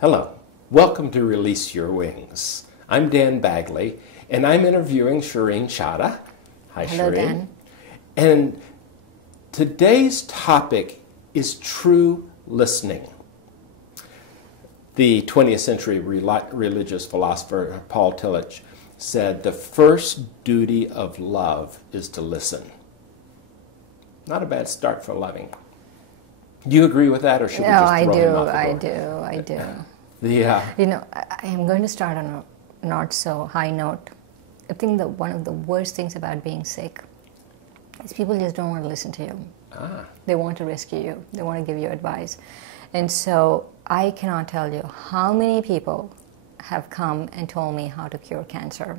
Hello, welcome to Release Your Wings. I'm Dan Bagley, and I'm interviewing Shireen Chadha. Hi, Hello, Shireen. Dan. And today's topic is true listening. The 20th century religious philosopher Paul Tillich said, "The first duty of love is to listen." Not a bad start for loving. Do you agree with that, or should we just throw him out the door? I do. I am going to start on a not so high note. I think that one of the worst things about being sick is people just don't want to listen to you. They want to rescue you. They want to give you advice. And so I cannot tell you how many people have come and told me how to cure cancer.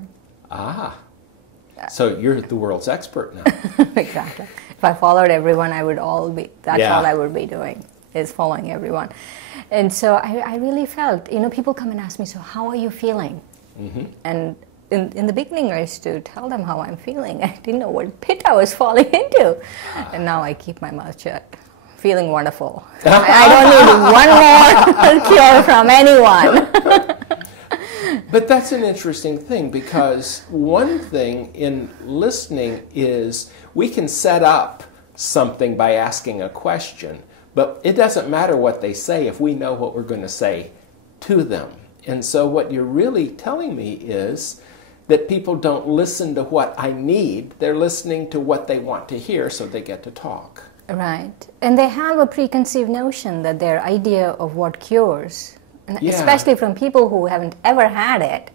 So you're the world's expert now. Exactly. If I followed everyone, that's all I would be doing, is following everyone. And so I really felt, people come and ask me, so how are you feeling? Mm-hmm. And in the beginning, I used to tell them how I'm feeling. I didn't know what pit I was falling into. And now I keep my mouth shut, feeling wonderful. I don't need one more cure from anyone. But that's an interesting thing, because one thing in listening is we can set up something by asking a question, but it doesn't matter what they say if we know what we're going to say to them. And so what you're really telling me is that people don't listen to what I need, they're listening to what they want to hear, so they get to talk. Right. And they have a preconceived notion that their idea of what cures, especially from people who haven't ever had it,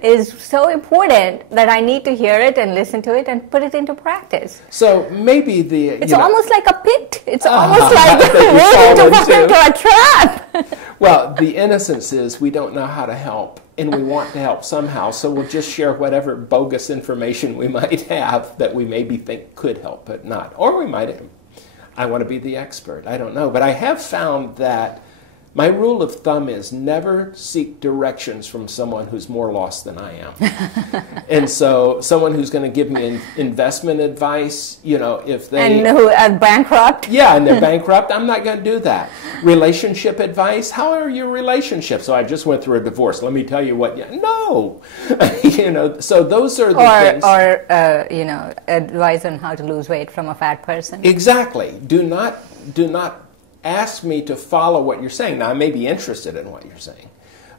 is so important that I need to hear it and listen to it and put it into practice. So maybe it's almost like a pit. It's almost like waiting to fall into a trap. Well, the innocence is we don't know how to help, and we want to help somehow, so we'll just share whatever bogus information we might have that we maybe think could help, but not. Or we might, I want to be the expert. I don't know. But I have found that my rule of thumb is never seek directions from someone who's more lost than I am. And so someone who's going to give me investment advice, if they... And who are bankrupt? Yeah, and they're bankrupt, I'm not going to do that. Relationship advice, how are your relationships? So I just went through a divorce. Let me tell you what... No! So those are the things... Or advice on how to lose weight from a fat person. Exactly. Do not ask me to follow what you're saying. Now, I may be interested in what you're saying.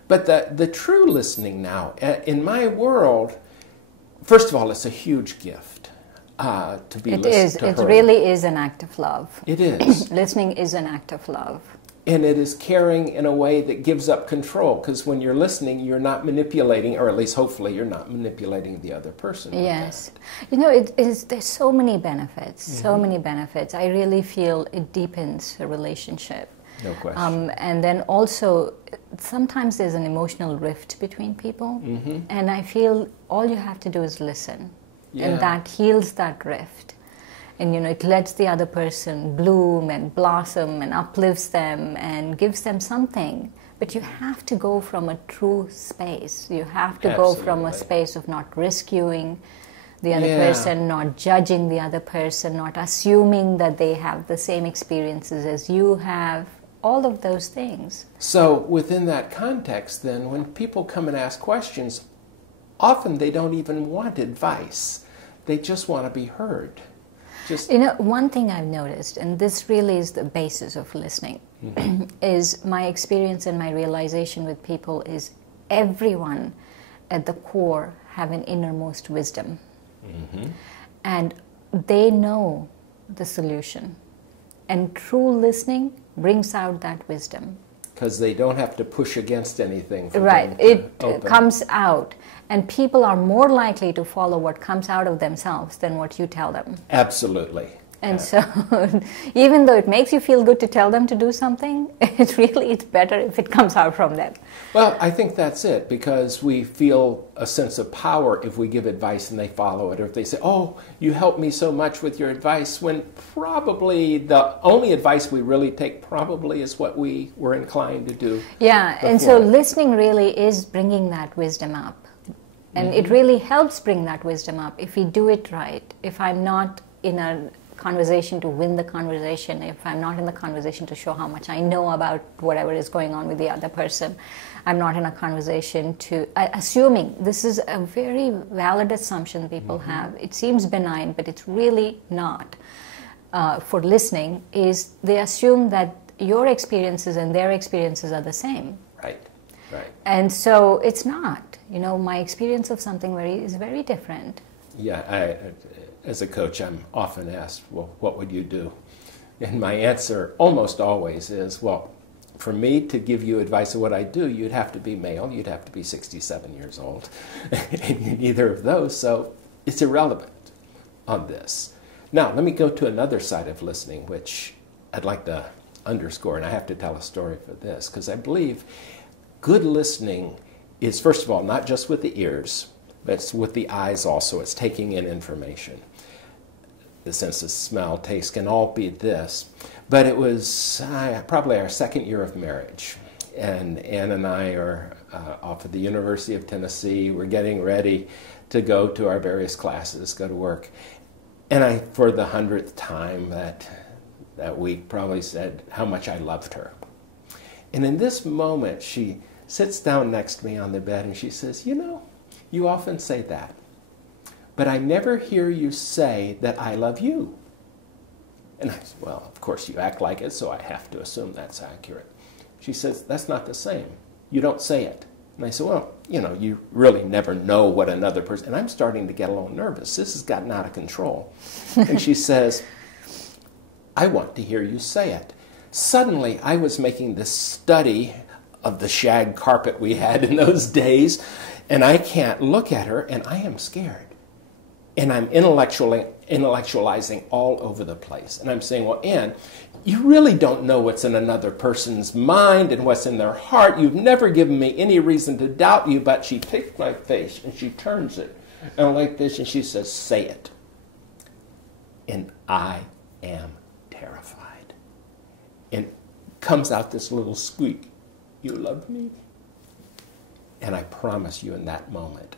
But the true listening now, in my world, first of all, it's a huge gift to be listened to. It really is an act of love. It is. Listening is an act of love. And it is caring in a way that gives up control, because when you're listening, you're not manipulating, or at least hopefully you're not manipulating the other person. Yes. There's so many benefits, so many benefits. I really feel it deepens a relationship. No question. And then also, sometimes there's an emotional rift between people, and I feel all you have to do is listen, and that heals that rift. And it lets the other person bloom and blossom and uplifts them and gives them something. But you have to go from a true space. You have to go from a space of not rescuing the other person, not judging the other person, not assuming that they have the same experiences as you have. All of those things. So within that context, then, when people come and ask questions, often they don't even want advice. They just want to be heard. One thing I've noticed, and this really is the basis of listening, is my experience and my realization with people is everyone at the core have an innermost wisdom. And they know the solution. And true listening brings out that wisdom. Because they don't have to push against anything. Right. It comes out. And people are more likely to follow what comes out of themselves than what you tell them. Absolutely. And so, even though it makes you feel good to tell them to do something, it's better if it comes out from them. Well, I think that's it, because we feel a sense of power if we give advice and they follow it, or if they say, "Oh, you helped me so much with your advice," when probably the only advice we really take probably is what we were inclined to do. Yeah, before. And so listening really is bringing that wisdom up. And it really helps bring that wisdom up if we do it right. If I'm not in a conversation to win the conversation. If I'm not in the conversation to show how much I know about whatever is going on with the other person. I'm not in a conversation to, assuming, this is a very valid assumption people have. It seems benign, but it's really not. For listening, is they assume that your experiences and their experiences are the same. Right, right. And so it's not. You know, my experience of something is very different. Yeah, as a coach, I'm often asked, well, what would you do? And my answer almost always is, well, for me to give you advice of what I do, you'd have to be male, you'd have to be 67 years old, and you're neither of those, so it's irrelevant on this. Now, let me go to another side of listening, which I'd like to underscore, and I have to tell a story for this, because I believe good listening is, first of all, not just with the ears, but it's with the eyes also. It's taking in information. The sense of smell, taste can all be this. But it was probably our second year of marriage. And Ann and I are off at the University of Tennessee. We're getting ready to go to our various classes, go to work. And I, for the 100th time that week, probably said how much I loved her. And in this moment, she sits down next to me on the bed and she says, you know, you often say that, but I never hear you say that I love you. And I said, well, of course you act like it, so I have to assume that's accurate. She says, that's not the same. You don't say it. And I said, well, you know, you really never know what another person, and I'm starting to get a little nervous. This has gotten out of control. And she says, I want to hear you say it. Suddenly, I was making this study of the shag carpet we had in those days, and I can't look at her, and I am scared. And I'm intellectualizing all over the place. And I'm saying, well, Ann, you really don't know what's in another person's mind and what's in their heart. You've never given me any reason to doubt you. But she takes my face and she turns it and like this, and she says, say it. And I am terrified. And comes out this little squeak, you love me? And I promise you in that moment,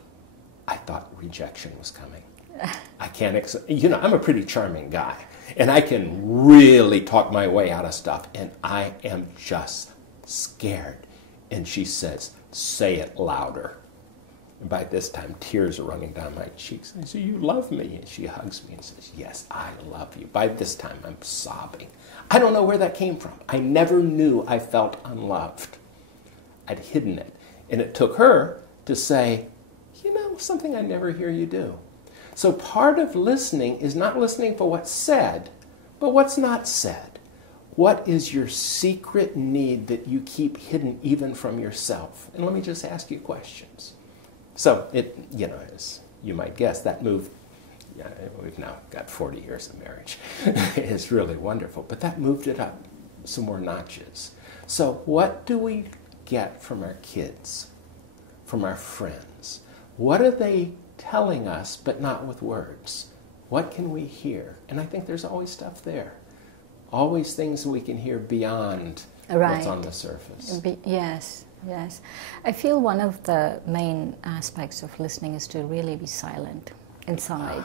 I thought rejection was coming. I can't, you know, I'm a pretty charming guy, and I can really talk my way out of stuff, and I am just scared. And she says, say it louder. And by this time, tears are running down my cheeks. I say, you love me? And she hugs me and says, yes, I love you. By this time, I'm sobbing. I don't know where that came from. I never knew I felt unloved. I'd hidden it. And it took her to say, you know, something I never hear you do. So part of listening is not listening for what's said, but what's not said. What is your secret need that you keep hidden even from yourself? And let me just ask you questions. So it, you know, as you might guess, that move, yeah, we've now got 40 years of marriage. It's really wonderful. But that moved it up some more notches. So what do we get from our kids, from our friends? What are they telling us, but not with words? What can we hear? And I think there's always stuff there. Always things we can hear beyond what's on the surface. Yes, yes. I feel one of the main aspects of listening is to really be silent inside.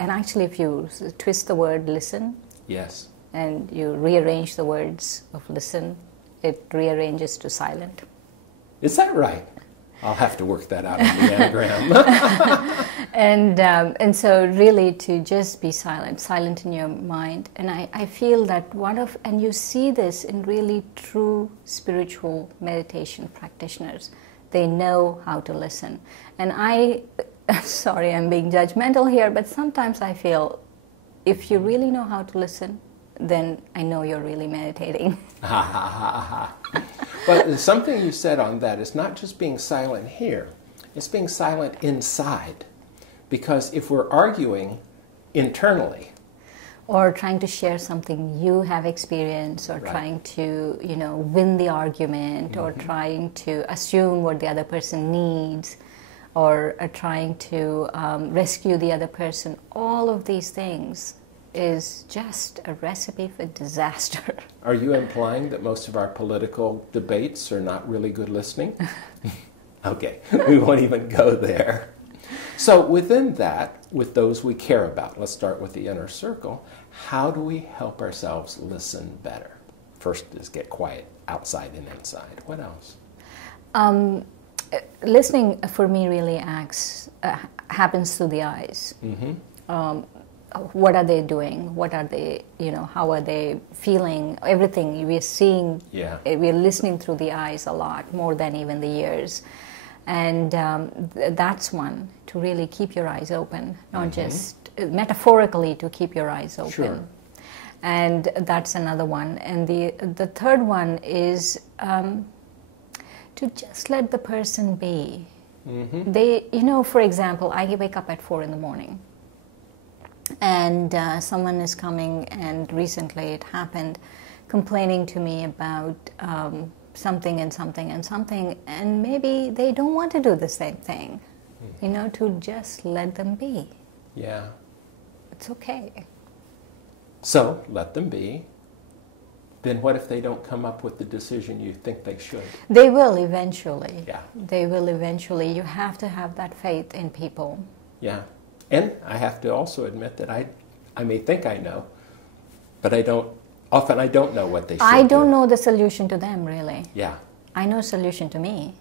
And actually, if you twist the word listen, yes, and you rearrange the words of listen, it rearranges to silent. Is that right? I'll have to work that out in the anagram. And so really to just be silent in your mind. And I feel that and you see this in really true spiritual meditation practitioners. They know how to listen. And sorry, I'm being judgmental here, but sometimes I feel if you really know how to listen, then I know you're really meditating. But something you said on that is not just being silent here, it's being silent inside. Because if we're arguing internally, or trying to share something you have experienced, or trying to, you know, win the argument, or trying to assume what the other person needs, or trying to rescue the other person, all of these things is just a recipe for disaster. Are you implying that most of our political debates are not really good listening? Okay, we won't even go there. So within that, with those we care about, let's start with the inner circle. How do we help ourselves listen better? First is get quiet outside and inside. What else? Listening for me really happens through the eyes. What are they doing? What are they, how are they feeling? Everything we're seeing, we're listening through the eyes a lot, more than even the ears. And that's one, to really keep your eyes open, not just metaphorically to keep your eyes open. Sure. And that's another one. And the third one is to just let the person be. They, for example, I wake up at 4 in the morning. And someone is coming, and recently it happened, complaining to me about something and something and something, and maybe they don't want to do the same thing, to just let them be. Yeah. It's okay. So, let them be. Then what if they don't come up with the decision you think they should? They will eventually. Yeah. They will eventually. You have to have that faith in people. Yeah. And I have to also admit that I may think I know, but I don't know what they should do. I don't know the solution to them, really. Yeah. I know a solution to me.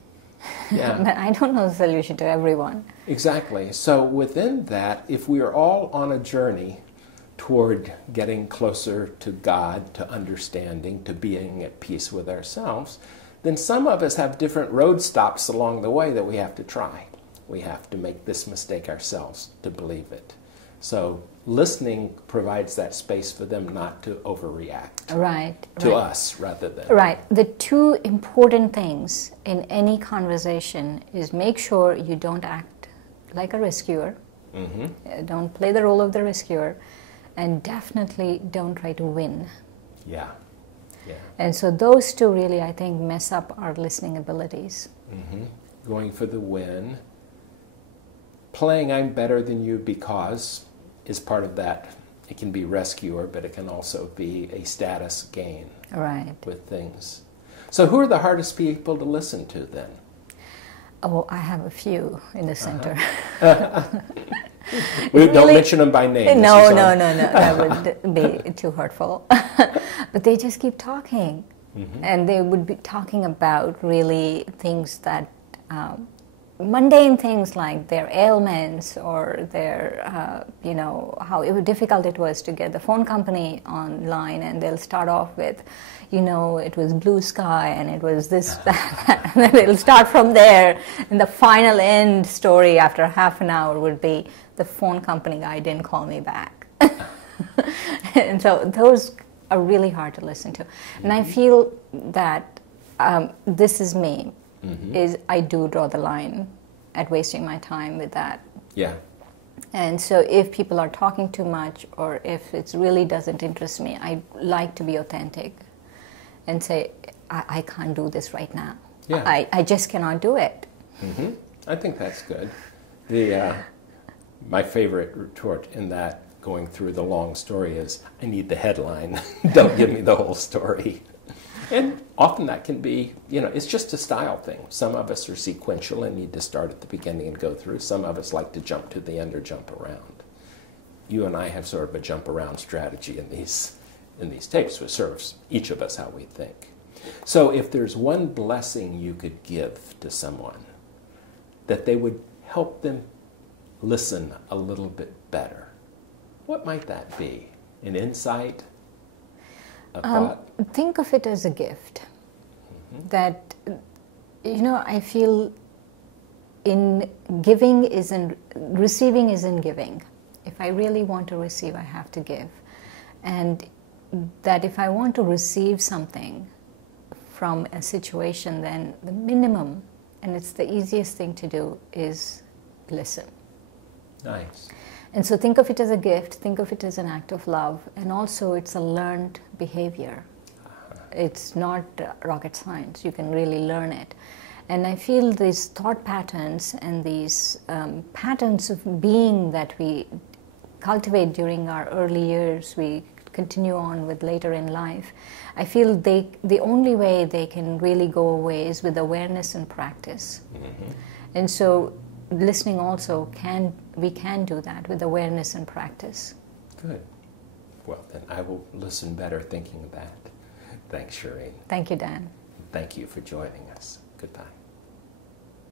Yeah. But I don't know the solution to everyone. Exactly. So within that, if we are all on a journey toward getting closer to God, to understanding, to being at peace with ourselves, then some of us have different road stops along the way that we have to try. We have to make this mistake ourselves to believe it. So listening provides that space for them not to overreact to us rather than... Right. The two important things in any conversation is make sure you don't act like a rescuer. Don't play the role of the rescuer. And definitely don't try to win. Yeah. Yeah. And so those two really, I think, mess up our listening abilities. Going for the win. Playing I'm better than you because is part of that. It can be rescuer, but it can also be a status gain with things. So who are the hardest people to listen to then? Oh, I have a few in the center. We don't mention them by name. No. That would be too hurtful. But they just keep talking. And they would be talking about really things that, mundane things like their ailments or their, how difficult it was to get the phone company online. And they'll start off with, it was blue sky and it was this, that. And then they'll start from there. And the final end story after half an hour would be, the phone company guy didn't call me back. And so those are really hard to listen to. And I feel that this is me, is I do draw the line at wasting my time with that. Yeah. And so if people are talking too much or if it really doesn't interest me, I like to be authentic and say, I can't do this right now. Yeah. I just cannot do it. I think that's good. My favorite retort in that, going through the long story, is, I need the headline. Don't give me the whole story. And often that can be, it's just a style thing. Some of us are sequential and need to start at the beginning and go through. Some of us like to jump to the end or jump around. You and I have sort of a jump around strategy in these tapes, which serves each of us how we think. So if there's one blessing you could give to someone, that they would help them listen a little bit better, what might that be? An insight? A thought? Think of it as a gift. That, I feel in giving receiving is in giving. If I really want to receive, I have to give. And that if I want to receive something from a situation, then the minimum, and it's the easiest thing to do, is listen. Nice. And so think of it as a gift, think of it as an act of love, and also it's a learned behavior. It's not rocket science, you can really learn it. And I feel these thought patterns and these patterns of being that we cultivate during our early years, we continue on with later in life, I feel the only way they can really go away is with awareness and practice. And so listening also we can do that with awareness and practice. Good. Well, then I will listen better thinking of that. Thanks, Shireen. Thank you, Dan. Thank you for joining us. Goodbye.